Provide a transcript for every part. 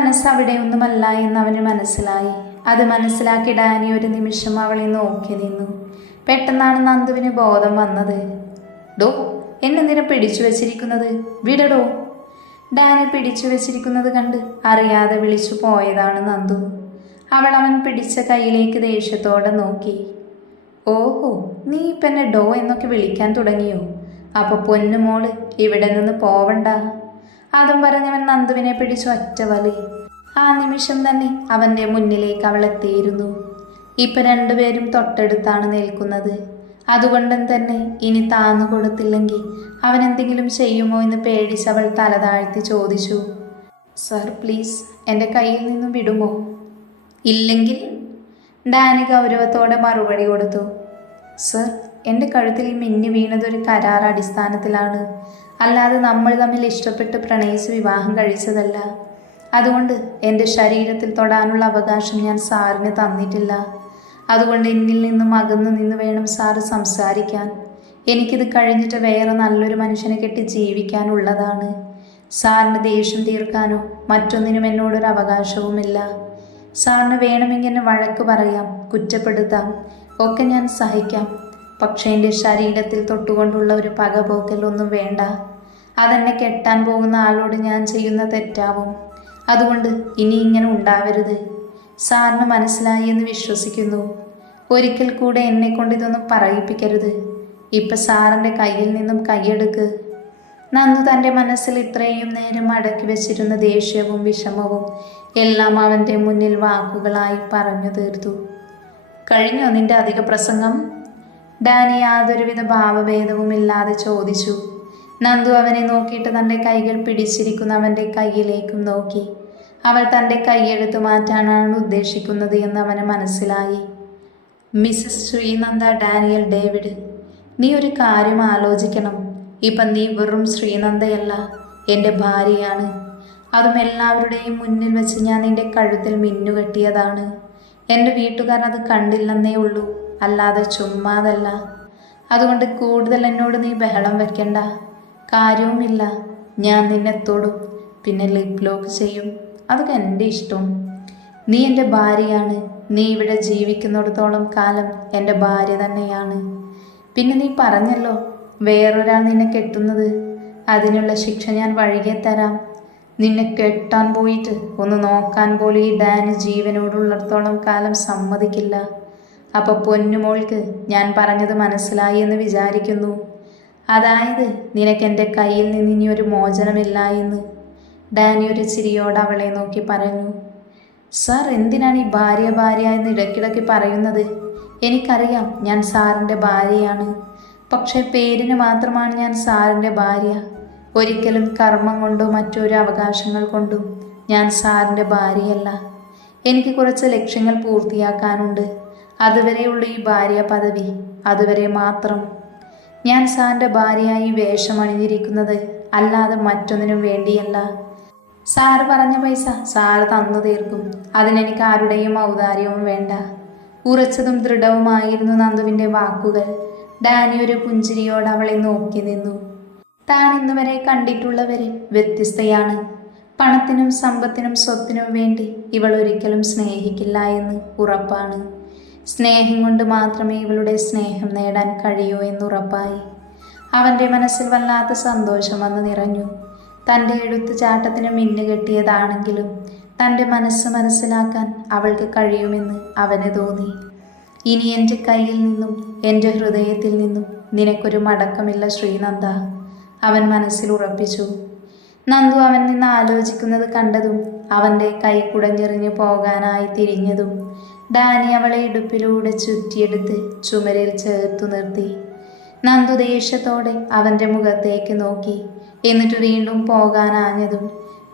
മനസ്സ് അവിടെയൊന്നുമല്ല എന്ന് അവന് മനസ്സിലായി. അത് മനസ്സിലാക്കി ഡാനി ഒരു നിമിഷം അവളെ നോക്കി നിന്നു. പെട്ടെന്നാണ് നന്ദുവിന് ബോധം വന്നത്. ഡോ, എന്നെന്തിനാ പിടിച്ചു വച്ചിരിക്കുന്നത്? വിടടോ. ഡാനി പിടിച്ചു വച്ചിരിക്കുന്നത് കണ്ട് അറിയാതെ വിളിച്ചു പോയതാണ് നന്ദു. അവൻ പിടിച്ച കൈയിലേക്ക് ദേഷ്യത്തോടെ നോക്കി. ഓഹോ, നീ ഇപ്പം എന്നെ ഡോ എന്നൊക്കെ വിളിക്കാൻ തുടങ്ങിയോ? അപ്പൊ പൊന്നുമോള് ഇവിടെ നിന്ന് പോവണ്ട. അതും പറഞ്ഞവൻ നന്ദുവിനെ പിടിച്ചു ഒറ്റ വലി. ആ നിമിഷം തന്നെ അവൻ്റെ മുന്നിലേക്ക് അവൾ എത്തിയിരുന്നു. ഇപ്പം രണ്ടുപേരും തൊട്ടടുത്താണ് നിൽക്കുന്നത്. അതുകൊണ്ടും തന്നെ ഇനി താന്നു കൊടുത്തില്ലെങ്കിൽ അവൻ എന്തെങ്കിലും ചെയ്യുമോ എന്ന് പേടിച്ചവൾ തല താഴ്ത്തി ചോദിച്ചു. സർ പ്ലീസ്, എൻ്റെ കയ്യിൽ നിന്നും വിടുമോ? ഇല്ലെങ്കിൽ? ഡാനി ഗൗരവത്തോടെ മറുപടി കൊടുത്തു. സർ, എൻ്റെ കഴുത്തിൽ ഈ മിന്നി വീണതൊരു കരാർ അടിസ്ഥാനത്തിലാണ്, അല്ലാതെ നമ്മൾ തമ്മിൽ ഇഷ്ടപ്പെട്ട് പ്രണയിച്ച് വിവാഹം കഴിച്ചതല്ല. അതുകൊണ്ട് എൻ്റെ ശരീരത്തിൽ തൊടാനുള്ള അവകാശം ഞാൻ സാറിന് തന്നിട്ടില്ല. അതുകൊണ്ട് എന്നിൽ നിന്നും അകന്നു നിന്ന് വേണം സാറ് സംസാരിക്കാൻ. എനിക്കിത് കഴിഞ്ഞിട്ട് വേറെ നല്ലൊരു മനുഷ്യനെ കെട്ടി ജീവിക്കാനുള്ളതാണ്. സാറിന് ദേഷ്യം തീർക്കാനോ മറ്റൊന്നിനും എന്നോടൊരു അവകാശവുമില്ല. സാറിന് വേണമെങ്കിൽ എന്നെ വഴക്ക് പറയാം, കുറ്റപ്പെടുത്താം, ഒക്കെ ഞാൻ സഹിക്കാം. പക്ഷേ എൻ്റെ ശരീരത്തിൽ തൊട്ടുകൊണ്ടുള്ള ഒരു പകപോക്കലൊന്നും വേണ്ട. അതെന്നെ കെട്ടാൻ പോകുന്ന ആളോട് ഞാൻ ചെയ്യുന്ന തെറ്റാവും. അതുകൊണ്ട് ഇനി ഇങ്ങനെ ഉണ്ടാവരുത്. സാറിന് മനസ്സിലായി എന്ന് വിശ്വസിക്കുന്നു. ഒരിക്കൽ കൂടെ എന്നെക്കൊണ്ട് ഇതൊന്നും പറയിപ്പിക്കരുത്. ഇപ്പം സാറിൻ്റെ കയ്യിൽ നിന്നും കൈയെടുക്ക്. നന്ദു തൻ്റെ മനസ്സിൽ ഇത്രയും നേരം അടക്കി വെച്ചിരുന്ന ദേഷ്യവും വിഷമവും എല്ലാം അവൻ്റെ മുന്നിൽ വാക്കുകളായി പറഞ്ഞു തീർത്തു. കഴിഞ്ഞോ നിന്റെ അധിക പ്രസംഗം? ഡാനി യാതൊരുവിധ ഭാവഭേദവുമില്ലാതെ ചോദിച്ചു. നന്ദു അവനെ നോക്കിയിട്ട് തൻ്റെ കൈകൾ പിടിച്ചിരിക്കുന്ന അവൻ്റെ കൈയിലേക്കും നോക്കി. അവൾ തൻ്റെ കൈയെടുത്തു മാറ്റാനാണ് ഉദ്ദേശിക്കുന്നത് എന്ന് അവന് മനസ്സിലായി. മിസ്സസ് ശ്രീനന്ദ ഡാനിയൽ ഡേവിഡ്, നീ ഒരു കാര്യം ആലോചിക്കണം. ഇപ്പം നീ വെറും ശ്രീനന്ദയല്ല, എൻ്റെ ഭാര്യയാണ്. അതും എല്ലാവരുടെയും മുന്നിൽ വെച്ച് ഞാൻ നിൻ്റെ കഴുത്തിൽ മിന്നുകെട്ടിയതാണ്. എൻ്റെ വീട്ടുകാർ അത് കണ്ടില്ലെന്നേ ഉള്ളൂ, അല്ലാതെ ചുമ്മാതല്ല. അതുകൊണ്ട് കൂടുതൽ എന്നോട് നീ ബഹളം വെക്കണ്ട. കാര്യവുമില്ല. ഞാൻ നിന്നെ തൊടും, പിന്നെ ലിപ് ലോക്ക് ചെയ്യും. അതൊക്കെ എൻ്റെ ഇഷ്ടം. നീ എൻ്റെ ഭാര്യയാണ്. നീ ഇവിടെ ജീവിക്കുന്നിടത്തോളം കാലം എൻ്റെ ഭാര്യ തന്നെയാണ്. പിന്നെ നീ പറഞ്ഞല്ലോ വേറൊരാൾ നിന്നെ കെട്ടുന്നത്. അതിനുള്ള ശിക്ഷ ഞാൻ വഴികെ തരാം. നിന്നെ കെട്ടാൻ പോയിട്ട് ഒന്ന് നോക്കാൻ പോലും ഈ ഡാനി ജീവനോടുള്ളിടത്തോളം കാലം സമ്മതിക്കില്ല. അപ്പോൾ പൊന്നുമോൾക്ക് ഞാൻ പറഞ്ഞത് മനസ്സിലായി എന്ന് വിചാരിക്കുന്നു. അതായത് നിനക്കെൻ്റെ കയ്യിൽ നിന്ന് ഇനി ഒരു മോചനമില്ല എന്ന്. ഡാനി ഒരു ചിരിയോട് അവളെ നോക്കി പറഞ്ഞു. സാർ, എന്തിനാണ് ഈ ഭാര്യ ഭാര്യ എന്ന് ഇടയ്ക്കിടയ്ക്ക് പറയുന്നത്? എനിക്കറിയാം ഞാൻ സാറിൻ്റെ ഭാര്യയാണ്. പക്ഷേ പേരിന് മാത്രമാണ് ഞാൻ സാറിൻ്റെ ഭാര്യ. ഒരിക്കലും കർമ്മം കൊണ്ടോ മറ്റൊരു അവകാശങ്ങൾ കൊണ്ടും ഞാൻ സാറിൻ്റെ ഭാര്യയല്ല. എനിക്ക് കുറച്ച് ലക്ഷ്യങ്ങൾ പൂർത്തിയാക്കാനുണ്ട്. അതുവരെയുള്ള ഈ ഭാര്യ പദവി, അതുവരെ മാത്രം. ഞാൻ സാറിൻ്റെ ഭാര്യയായി വേഷമണിഞ്ഞിരിക്കുന്നത് അല്ലാതെ മറ്റൊന്നിനും വേണ്ടിയല്ല. സാറ് പറഞ്ഞ പൈസ സാറ് തന്നു തീർക്കും. അതിനെനിക്ക് ആരുടെയും ഔദാര്യവും വേണ്ട. ഉറച്ചതും ദൃഢവുമായിരുന്നു നന്ദുവിൻ്റെ വാക്കുകൾ. ഡാനി ഒരു പുഞ്ചിരിയോട് അവളെ നോക്കി നിന്നു. താൻ ഇന്നുവരെ കണ്ടിട്ടുള്ളവരിൽ വ്യത്യസ്തയാണ്. പണത്തിനും സമ്പത്തിനും സ്വത്തിനും വേണ്ടി ഇവൾ ഒരിക്കലും സ്നേഹിക്കില്ല എന്ന് ഉറപ്പാണ്. സ്നേഹം കൊണ്ട് മാത്രമേ ഇവളുടെ സ്നേഹം നേടാൻ കഴിയൂ എന്നുറപ്പായി. അവൻ്റെ മനസ്സിൽ വല്ലാത്ത സന്തോഷം വന്ന് നിറഞ്ഞു. തൻ്റെ എടുത്തുചാട്ടത്തിന് മിന്നുകെട്ടിയതാണെങ്കിലും തൻ്റെ മനസ്സ് മനസ്സിലാക്കാൻ അവൾക്ക് കഴിയുമെന്ന് അവന് തോന്നി. ഇനി എൻ്റെ കയ്യിൽ നിന്നും എൻ്റെ ഹൃദയത്തിൽ നിന്നും നിനക്കൊരു മടക്കമില്ല ശ്രീനന്ദ, അവൻ മനസ്സിൽ ഉറപ്പിച്ചു. നന്ദു അവൻ നിന്ന് ആലോചിക്കുന്നത് കണ്ടതും അവൻ്റെ കൈ കുടഞ്ഞെറിഞ്ഞു പോകാനായി തിരിഞ്ഞതും ഡാനി അവളെ ഇടുപ്പിലൂടെ ചുറ്റിയെടുത്ത് ചുമരിൽ ചേർത്തു നിർത്തി. നന്ദു ദേഷ്യത്തോടെ അവൻ്റെ മുഖത്തേക്ക് നോക്കി. എന്നിട്ട് വീണ്ടും പോകാനാഞ്ഞതും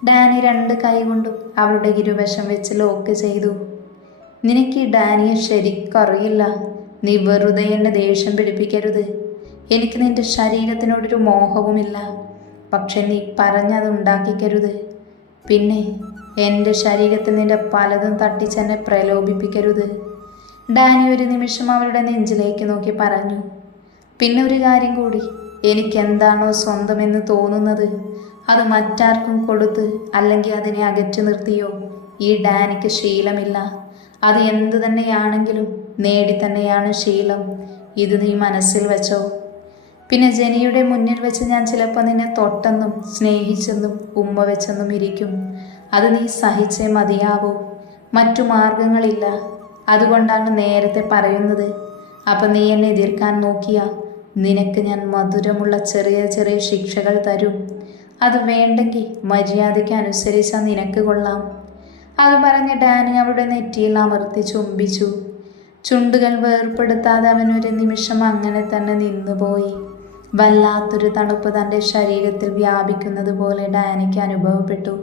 ഡാനി 2 കൈ കൊണ്ടും അവളുടെ ഇരുവശം വെച്ച് ലോക്ക് ചെയ്തു. നിനക്ക് ഈ ഡാനിയെ ശരിക്കറിയില്ല. നീ വെറുതെ എന്നെ ദേഷ്യം പിടിപ്പിക്കരുത്. എനിക്ക് നിന്റെ ശരീരത്തിനോടൊരു മോഹവുമില്ല. പക്ഷെ നീ പറഞ്ഞത് ഉണ്ടാക്കിക്കരുത്. പിന്നെ എൻ്റെ ശരീരത്തിൽ നിന്റെ പലതും തട്ടിച്ചെന്നെ പ്രലോഭിപ്പിക്കരുത്. ഡാനി ഒരു നിമിഷം അവളുടെ നെഞ്ചിലേക്ക് നോക്കി പറഞ്ഞു. പിന്നെ ഒരു കാര്യം കൂടി, എനിക്കെന്താണോ സ്വന്തമെന്ന് തോന്നുന്നത് അത് മറ്റാർക്കും കൊടുത്ത് അല്ലെങ്കിൽ അതിനെ അകറ്റി നിർത്തിയോ ഈ ഡാനിക്ക് ശീലമില്ല. അത് എന്തു തന്നെയാണെങ്കിലും നേടി തന്നെയാണ് ശീലം. ഇത് നീ മനസ്സിൽ വെച്ചോ. പിന്നെ ജെനിയുടെ മുന്നിൽ വെച്ച് ഞാൻ ചിലപ്പോൾ നിന്നെ തൊട്ടെന്നും സ്നേഹിച്ചെന്നും ഉമ്മ വെച്ചെന്നും ഇരിക്കും. അത് നീ സഹിച്ചേ മതിയാവൂ. മറ്റു മാർഗങ്ങളില്ല. അതുകൊണ്ടാണ് നേരത്തെ പറയുന്നത്. അപ്പം നീ എന്നെ എതിർക്കാൻ നോക്കിയ നിനക്ക് ഞാൻ മധുരമുള്ള ചെറിയ ചെറിയ ശിക്ഷകൾ തരും. അത് വേണ്ടെങ്കിൽ മര്യാദയ്ക്ക് അനുസരിച്ചാൽ നിനക്ക് കൊള്ളാം. അത് പറഞ്ഞ് ഡാനി അവളുടെ നെറ്റിയിൽ അമർത്തി ചുംബിച്ചു. ചുണ്ടുകൾ വേർപ്പെടുത്താതെ അവനൊരു നിമിഷം അങ്ങനെ തന്നെ നിന്നുപോയി. വല്ലാത്തൊരു തണുപ്പ് തൻ്റെ ശരീരത്തിൽ വ്യാപിക്കുന്നത് പോലെ ഡാനിക്ക് അനുഭവപ്പെട്ടു.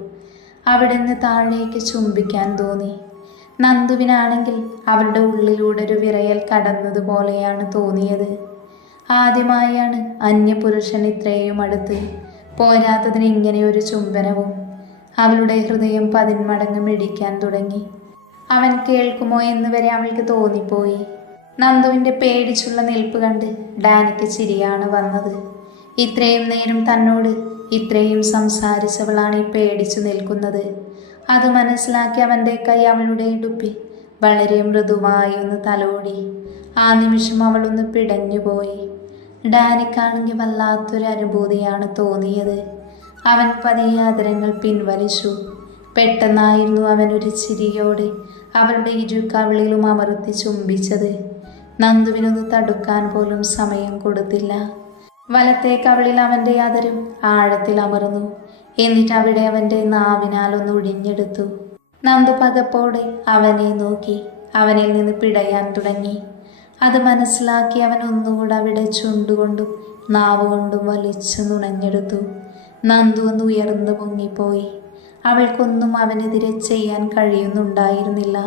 അവിടെ നിന്ന് താഴേക്ക് ചുംബിക്കാൻ തോന്നി. നന്ദുവിനാണെങ്കിൽ അവളുടെ ഉള്ളിലൂടെ ഒരു വിറയൽ കടന്നതുപോലെയാണ് തോന്നിയത്. ആദ്യമായാണ് അന്യപുരുഷൻ ഇത്രയും അടുത്ത്. പോരാത്തതിന് ഇങ്ങനെയൊരു ചുംബനവും. അവളുടെ ഹൃദയം 10 മടങ്ങ് മിടിക്കാൻ തുടങ്ങി. അവൻ കേൾക്കുമോ എന്ന് വരെ അവൾക്ക് തോന്നിപ്പോയി. നന്ദുവിൻ്റെ പേടിച്ചുള്ള നിൽപ്പ് കണ്ട് ഡാനിക്ക് ചിരിയാണ് വന്നത്. ഇത്രയും നേരം തന്നോട് ഇത്രയും സംസാരിച്ചവളാണ് ഈ പേടിച്ചു നിൽക്കുന്നത്. അത് മനസ്സിലാക്കി അവൻ്റെ കൈ അവളുടെ ഇടുപ്പിൽ വളരെ മൃദുവായി ഒന്ന് തലോടി. ആ നിമിഷം അവളൊന്ന് പിടഞ്ഞുപോയി. ഡാനിക്കാണെങ്കിൽ വല്ലാത്തൊരു അനുഭൂതിയാണ് തോന്നിയത്. അവൻ പതിയെ ആദരങ്ങൾ പിൻവലിച്ചു. പെട്ടെന്നായിരുന്നു അവനൊരു ചിരിയോടെ അവളുടെ ഇരു കവിളിലും അമർത്തി ചുംബിച്ചത്. നന്ദുവിനൊന്ന് തടുക്കാൻ പോലും സമയം കൊടുത്തില്ല. വലത്തെ കവിളിൽ അവൻ്റെ ആദരം ആഴത്തിൽ അമർന്നു. എന്നിട്ട് അവിടെ അവൻ്റെ നാവിനാലൊന്ന് ഒഴിഞ്ഞെടുത്തു. നന്ദു പകപ്പോടെ അവനെ നോക്കി അവനിൽ നിന്ന് പിടയാൻ തുടങ്ങി. അത് മനസ്സിലാക്കി അവൻ ഒന്നുകൂടെ അവിടെ ചുണ്ടുകൊണ്ടും നാവുകൊണ്ടും വലിച്ചു നുണഞ്ഞെടുത്തു. നന്ദു ഒന്ന് ഉയർന്നു പൊങ്ങിപ്പോയി. അവൾക്കൊന്നും അവനെതിരെ ചെയ്യാൻ കഴിയുന്നുണ്ടായിരുന്നില്ല.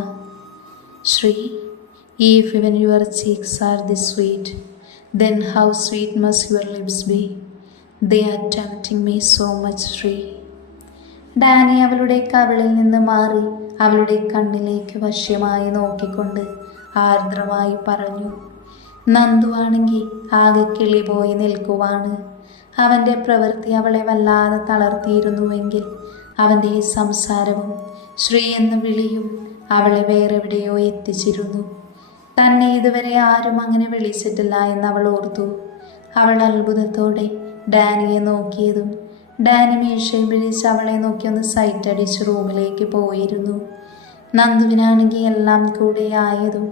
Sree, if even your cheeks are this sweet, then how sweet must your lips be? They are tempting me so much, Shri. Dani അവളുടെ കവിളിൽ നിന്ന് മാറി അവളുടെ കണ്ണിലേക്ക് വശ്യമായി നോക്കിക്കൊണ്ട് ആർദ്രമായി പറഞ്ഞു. നന്ദുവാണെങ്കിൽ ആകെ കിളി പോയി നിൽക്കുവാണ്. അവൻ്റെ പ്രവൃത്തി അവളെ വല്ലാതെ തളർത്തിയിരുന്നുവെങ്കിൽ അവൻ്റെ സംസാരവും ശ്രീ എന്ന വിളിയും അവളെ വേറെവിടെയോ എത്തിച്ചിരുന്നു. തന്നെ ഇതുവരെ ആരും അങ്ങനെ വിളിച്ചിട്ടില്ല എന്നവൾ ഓർത്തു. അവൾ അത്ഭുതത്തോടെ ഡാനിയെ നോക്കിയതും ഡാനി മീശയിൽ വിളിച്ച് അവളെ നോക്കി ഒന്ന് സൈറ്റ് അടിച്ച് റൂമിലേക്ക് പോയിരുന്നു. നന്ദുവിനാണെങ്കിൽ എല്ലാം കൂടെ ആയതും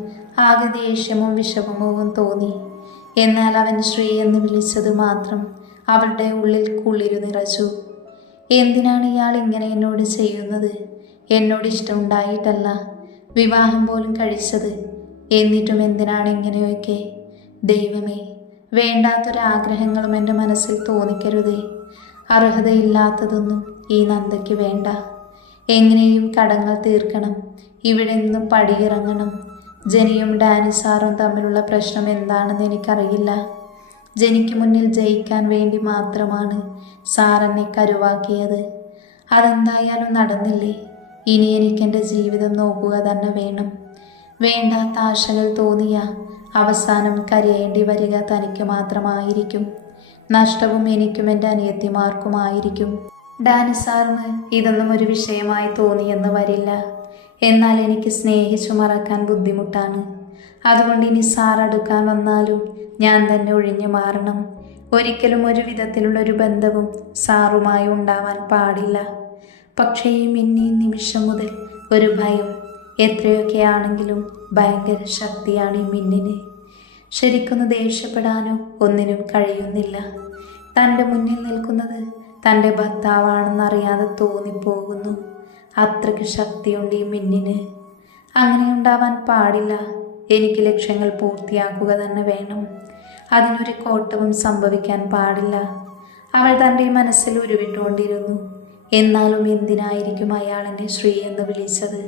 ആകെ ദേഷ്യമോ വിഷമവും തോന്നി. എന്നാൽ അവൻ ശ്രീ എന്ന് വിളിച്ചത് മാത്രം അവളുടെ ഉള്ളിൽ കുളിരു നിറച്ചു. എന്തിനാണ് ഇയാൾ ഇങ്ങനെ എന്നോട് ചെയ്യുന്നത്? എന്നോട് ഇഷ്ടമുണ്ടായിട്ടല്ല വിവാഹം പോലും കഴിച്ചത്. എന്നിട്ടും എന്തിനാണ് ഇങ്ങനെയൊക്കെ? ദൈവമേ, വേണ്ടാത്തൊരാഗ്രഹങ്ങളും എൻ്റെ മനസ്സിൽ തോന്നിക്കരുതേ. അർഹതയില്ലാത്തതൊന്നും ഈ നന്ദയ്ക്ക് വേണ്ട. എങ്ങനെയും കടങ്ങൾ തീർക്കണം. ഇവിടെ നിന്നും പടിയിറങ്ങണം. ജെനിയും ഡാനി സാറും തമ്മിലുള്ള പ്രശ്നം എന്താണെന്ന് എനിക്കറിയില്ല. ജെനിക്ക് മുന്നിൽ ജയിക്കാൻ വേണ്ടി മാത്രമാണ് സാർ എന്നെ കരുവാക്കിയത്. അതെന്തായാലും നടന്നില്ലേ. ഇനി എനിക്കെൻ്റെ ജീവിതം നോക്കുക തന്നെ വേണം. വേണ്ടാത്ത ആശകൾ തോന്നിയ അവസാനം കരയേണ്ടി വരിക തനിക്ക് മാത്രമായിരിക്കും. നഷ്ടവും എനിക്കും എൻ്റെ അനിയത്തിമാർക്കുമായിരിക്കും. ഡാനി സാറിന് ഇതൊന്നും ഒരു വിഷയമായി തോന്നിയെന്ന് വരില്ല. എന്നാൽ എനിക്ക് സ്നേഹിച്ചു മറക്കാൻ ബുദ്ധിമുട്ടാണ്. അതുകൊണ്ട് ഇനി സാർ അടുക്കാൻ വന്നാലും ഞാൻ തന്നെ ഒഴിഞ്ഞു മാറണം. ഒരിക്കലും ഒരു വിധത്തിലുള്ളൊരു ബന്ധവും സാറുമായി ഉണ്ടാവാൻ പാടില്ല. പക്ഷേ ഈ മിന്നി നിമിഷം മുതൽ ഒരു ഭയം. എത്രയൊക്കെയാണെങ്കിലും ഭയങ്കര ശക്തിയാണ് ഈ മിന്നിന്. ശരിക്കൊന്ന് ദേഷ്യപ്പെടാനോ ഒന്നിനും കഴിയുന്നില്ല. തൻ്റെ മുന്നിൽ നിൽക്കുന്നത് തൻ്റെ ഭർത്താവാണെന്നറിയാതെ തോന്നിപ്പോകുന്നു. അത്രയ്ക്ക് ശക്തിയുണ്ട് ഈ മിന്നിന്. അങ്ങനെ ഉണ്ടാവാൻ പാടില്ല. എനിക്ക് ലക്ഷ്യങ്ങൾ പൂർത്തിയാക്കുക തന്നെ വേണം. അതിനൊരു കോട്ടവും സംഭവിക്കാൻ പാടില്ല. അവൾ തൻ്റെ മനസ്സിൽ ഉരുവിട്ടുകൊണ്ടിരുന്നു. എന്നാലും എന്തിനായിരിക്കും അയാൾ എന്നെ ശ്രീ എന്ന് വിളിച്ചത്?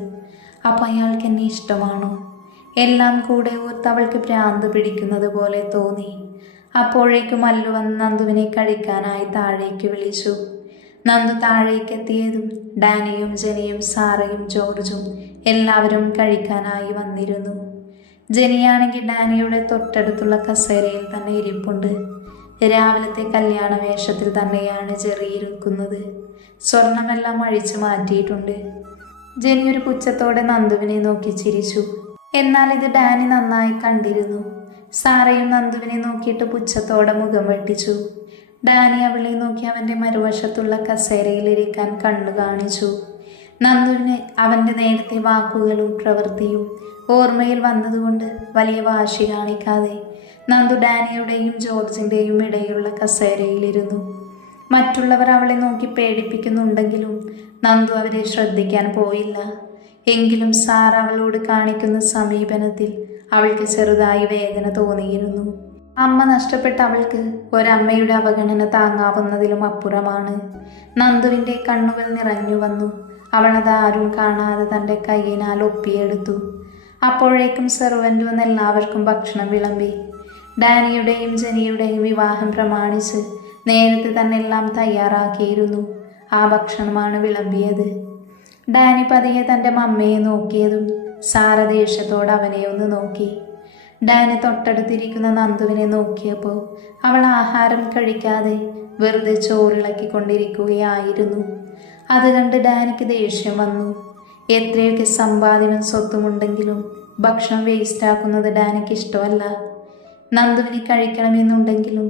അപ്പം അയാൾക്ക് എന്നെ ഇഷ്ടമാണോ? എല്ലാം കൂടെ ഓർത്ത് അവൾക്ക് ഭ്രാന്ത് പിടിക്കുന്നത് പോലെ തോന്നി. അപ്പോഴേക്കും അല്ലു വന്ന് നന്ദുവിനെ കഴിക്കാനായി താഴേക്ക് വിളിച്ചു. നന്ദു താഴേക്ക് എത്തിയതും ഡാനിയും ജെനിയും സാറയും ജോർജും എല്ലാവരും കഴിക്കാനായി വന്നിരുന്നു. ജെനിയാണെങ്കിൽ ഡാനിയുടെ തൊട്ടടുത്തുള്ള കസേരയിൽ തന്നെ ഇരിപ്പുണ്ട്. രാവിലത്തെ കല്യാണ വേഷത്തിൽ തന്നെയാണ് ജെറി ഇരിക്കുന്നത്. സ്വർണമെല്ലാം അഴിച്ചു മാറ്റിയിട്ടുണ്ട്. ജെനി ഒരു പുച്ഛത്തോടെ നന്ദുവിനെ നോക്കി ചിരിച്ചു. എന്നാൽ ഇത് ഡാനി നന്നായി കണ്ടിരുന്നു. സാറയും നന്ദുവിനെ നോക്കിയിട്ട് പുച്ഛത്തോടെ മുഖം വെട്ടിച്ചു. ഡാനി അവളെ നോക്കി അവൻ്റെ മറുവശത്തുള്ള കസേരയിലിരിക്കാൻ കണ്ണു കാണിച്ചു. നന്ദുവിന് അവൻ്റെ നേരത്തെ വാക്കുകളും പ്രവൃത്തിയും ഓർമ്മയിൽ വന്നതുകൊണ്ട് വലിയ വാശി കാണിക്കാതെ നന്ദു ഡാനിയുടെയും ജോർജിൻ്റെയും ഇടയിലുള്ള കസേരയിലിരുന്നു. മറ്റുള്ളവർ അവളെ നോക്കി പേടിപ്പിക്കുന്നുണ്ടെങ്കിലും നന്ദു അവരെ ശ്രദ്ധിക്കാൻ പോയില്ല. എങ്കിലും സാർ അവളോട് കാണിക്കുന്ന സമീപനത്തിൽ അവൾക്ക് ചെറുതായി വേദന തോന്നിയിരുന്നു. അമ്മ നഷ്ടപ്പെട്ട അവൾക്ക് ഒരമ്മയുടെ അവഗണന താങ്ങാവുന്നതിലും അപ്പുറമാണ്. നന്ദുവിൻ്റെ കണ്ണുകൾ നിറഞ്ഞു വന്നു. അവളത് ആരും കാണാതെ തൻ്റെ കൈയിനാൽ ഒപ്പിയെടുത്തു. അപ്പോഴേക്കും സെർവൻ്റ് വന്ന് എല്ലാവർക്കും ഭക്ഷണം വിളമ്പി. ഡാനിയുടെയും ജെനിയുടെയും വിവാഹം പ്രമാണിച്ച് നേരത്തെ തന്നെ എല്ലാം തയ്യാറാക്കിയിരുന്നു. ആ ഭക്ഷണമാണ് വിളമ്പിയത്. ഡാനി പതിയെ തൻ്റെ മമ്മയെ നോക്കിയതും സാറ ദേഷ്യത്തോടെ അവനെ ഒന്ന് നോക്കി. ഡാനി തൊട്ടടുത്തിരിക്കുന്ന നന്ദുവിനെ നോക്കിയപ്പോൾ അവൾ ആഹാരം കഴിക്കാതെ വെറുതെ ചോറിളക്കിക്കൊണ്ടിരിക്കുകയായിരുന്നു. അത് കണ്ട് ഡാനിക്ക് ദേഷ്യം വന്നു. എത്രയൊക്കെ സമ്പാദ്യവും സ്വത്തുമുണ്ടെങ്കിലും ഭക്ഷണം വേസ്റ്റാക്കുന്നത് ഡാനിക്ക് ഇഷ്ടമല്ല. നന്ദുവിന് കഴിക്കണമെന്നുണ്ടെങ്കിലും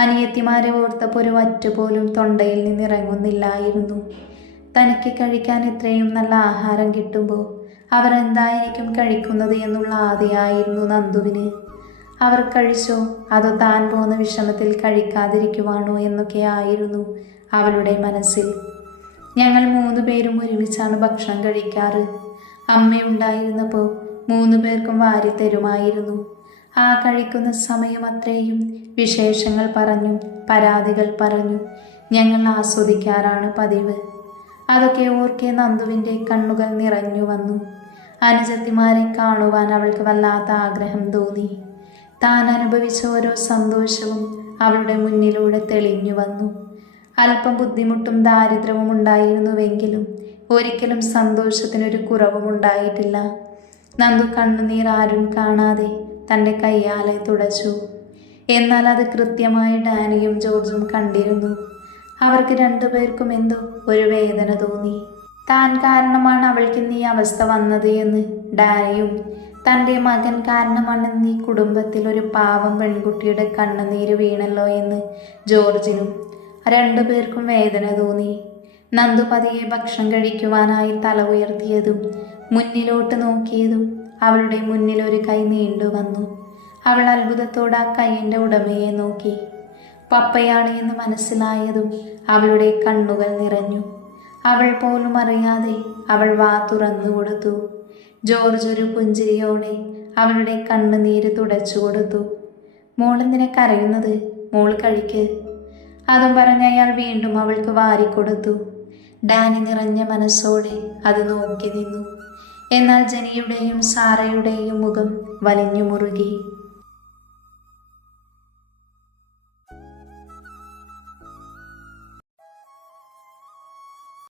അനിയത്തിമാരെ ഓർത്തപ്പോൾ ഒരു വറ്റ് പോലും തൊണ്ടയിൽ നിന്നിറങ്ങുന്നില്ലായിരുന്നു. തനിക്ക് കഴിക്കാൻ ഇത്രയും നല്ല ആഹാരം കിട്ടുമ്പോൾ അവർ എന്തായിരിക്കും കഴിക്കുന്നത് എന്നുള്ള ആദിയായിരുന്നു നന്ദുവിന്. അവർ കഴിച്ചോ അതോ താൻ പോകുന്ന വിഷമത്തിൽ കഴിക്കാതിരിക്കുവാണോ എന്നൊക്കെയായിരുന്നു അവളുടെ മനസ്സിൽ. ഞങ്ങൾ 3 പേരും ഒരുമിച്ചാണ് ഭക്ഷണം കഴിക്കാറ്. അമ്മയുണ്ടായിരുന്നപ്പോൾ 3 പേർക്കും വാരി തരുമായിരുന്നു. ആ കഴിക്കുന്ന സമയം അത്രയും വിശേഷങ്ങൾ പറഞ്ഞും പരാതികൾ പറഞ്ഞും ഞങ്ങൾ ആസ്വദിക്കാറാണ് പതിവ്. അതൊക്കെ ഓർക്കെ നന്ദുവിൻ്റെ കണ്ണുകൾ നിറഞ്ഞു വന്നു. അനുജത്തിമാരെ കാണുവാൻ അവൾക്ക് വല്ലാത്ത ആഗ്രഹം തോന്നി. താൻ അനുഭവിച്ച ഓരോ സന്തോഷവും അവളുടെ മുന്നിലൂടെ തെളിഞ്ഞു വന്നു. അല്പം ബുദ്ധിമുട്ടും ദാരിദ്ര്യവും ഉണ്ടായിരുന്നുവെങ്കിലും ഒരിക്കലും സന്തോഷത്തിനൊരു കുറവും ഉണ്ടായിട്ടില്ല. നന്ദു കണ്ണുനീർ ആരും കാണാതെ തൻ്റെ കയ്യാലെ തുടച്ചു. എന്നാൽ അത് കൃത്യമായി ഡാനിയും ജോർജും കണ്ടിരുന്നു. അവർക്ക് 2 പേർക്കും എന്തോ ഒരു വേദന തോന്നി. താൻ കാരണമാണ് അവൾക്ക് ഈ അവസ്ഥ വന്നത് എന്ന് ഡാനിയും, തൻ്റെ മകൻ കാരണമാണ് ഈ കുടുംബത്തിൽ ഒരു പാവം പെൺകുട്ടിയുടെ കണ്ണുനീര് വീണല്ലോ എന്ന് ജോർജിനും 2 പേർക്കും വേദന തോന്നി. നന്ദു പതിയെ ഭക്ഷണം കഴിക്കുവാനായി തല ഉയർത്തിയതും മുന്നിലോട്ട് നോക്കിയതും അവളുടെ മുന്നിൽ ഒരു കൈ നീണ്ടു വന്നു. അവൾ അത്ഭുതത്തോടെ ആ കൈയിൻ്റെ ഉടമയെ നോക്കി. പപ്പയാണ് എന്ന് മനസ്സിലായതും അവളുടെ കണ്ണുകൾ നിറഞ്ഞു. അവൾ പോലും അറിയാതെ അവൾ വാ തുറന്നു കൊടുത്തു. ജോർജ് ഒരു പുഞ്ചിരിയോടെ അവളുടെ കണ്ണുനീര് തുടച്ചു കൊടുത്തു. മോളെന്തിനെ കരയുന്നത്? മോൾ കഴിക്ക്. അതും പറഞ്ഞ് അയാൾ വീണ്ടും അവൾക്ക് വാരിക്കൊടുത്തു. ഡാനി നിറഞ്ഞ മനസ്സോടെ അത് നോക്കി നിന്നു. എന്നാൽ ജെനിയുടെയും സാറയുടെയും മുഖം വലിഞ്ഞു മുറുകി.